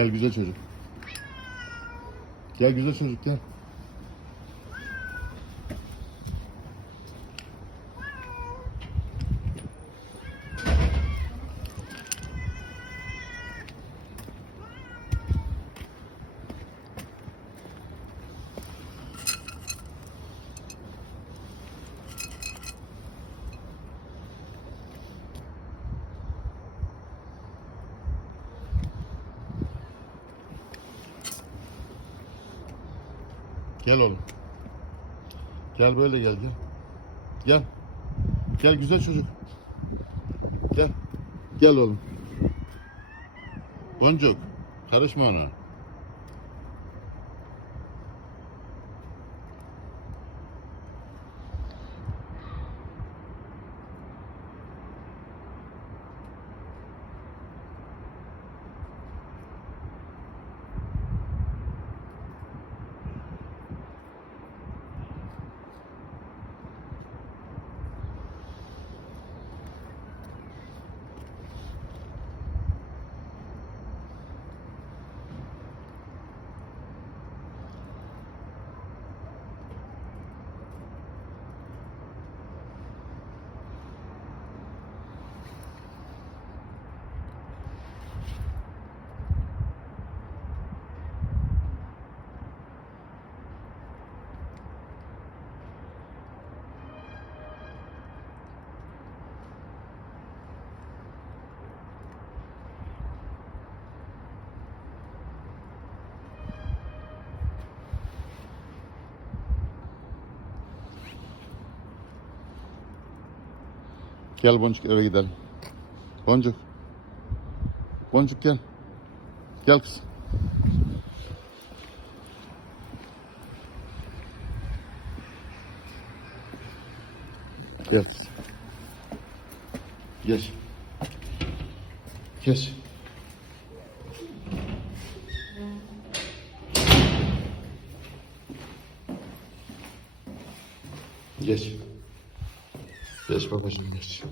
Gel güzel çocuk. Gel güzel çocuk gel. Gel oğlum. Gel böyle gel gel. Gel. Gel güzel çocuk. Gel. Gel oğlum. Boncuk. Karışma ona. Gel Boncuk eve gidelim. Boncuk. Boncuk gel. Gel kızım. Gel kızım. Geç. Geç. Geç. Geç babacığım geç.